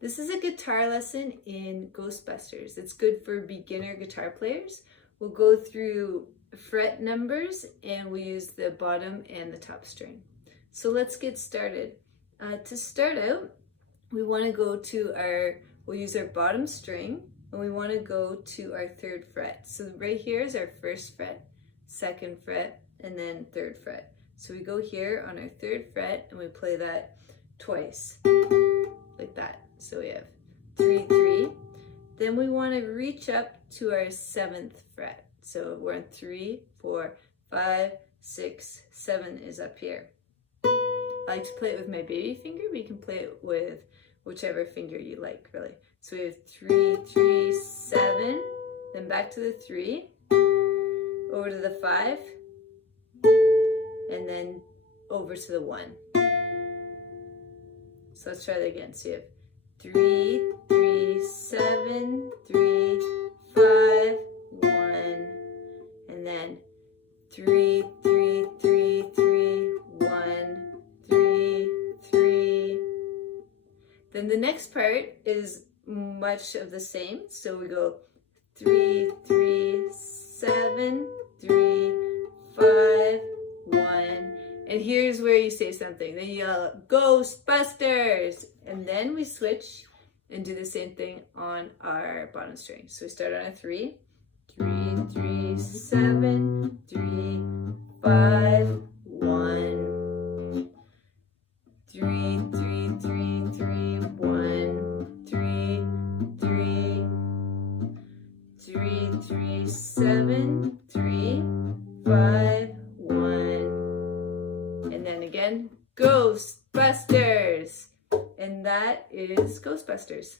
This is a guitar lesson in Ghostbusters. It's good for beginner guitar players. We'll go through fret numbers and we'll use the bottom and the top string. So let's get started. To start out, we want to go to we'll use our bottom string and we want to go to our 3rd fret. So right here is our 1st fret, 2nd fret, and then 3rd fret. So we go here on our 3rd fret and we play that twice, like that. So we have 3, 3. Then we want to reach up to our 7th fret. So we're on 3, 4, 5, 6, 7 is up here. I like to play it with my baby finger, but you can play it with whichever finger you like, really. So we have 3, 3, 7, then back to the 3, over to the 5, and then over to the 1. So let's try that again. So you have 3, 3, 7, 3, 5, 1, and then 3, 3, 3, 3, 1, 3, 3. Then the next part is much of the same. So we go 3, 3, 7, 3, 5, 1. And here's where you say something. Then you yell, Ghostbusters! And then we switch and do the same thing on our bottom string. So we start on a 3. 3, 3, 7, 3, 5, 1. 3, 3, 3, 3, 1, 3, 3. 3, 3, 7, 3, 5, 1. And then again, Ghostbusters! And that is Ghostbusters.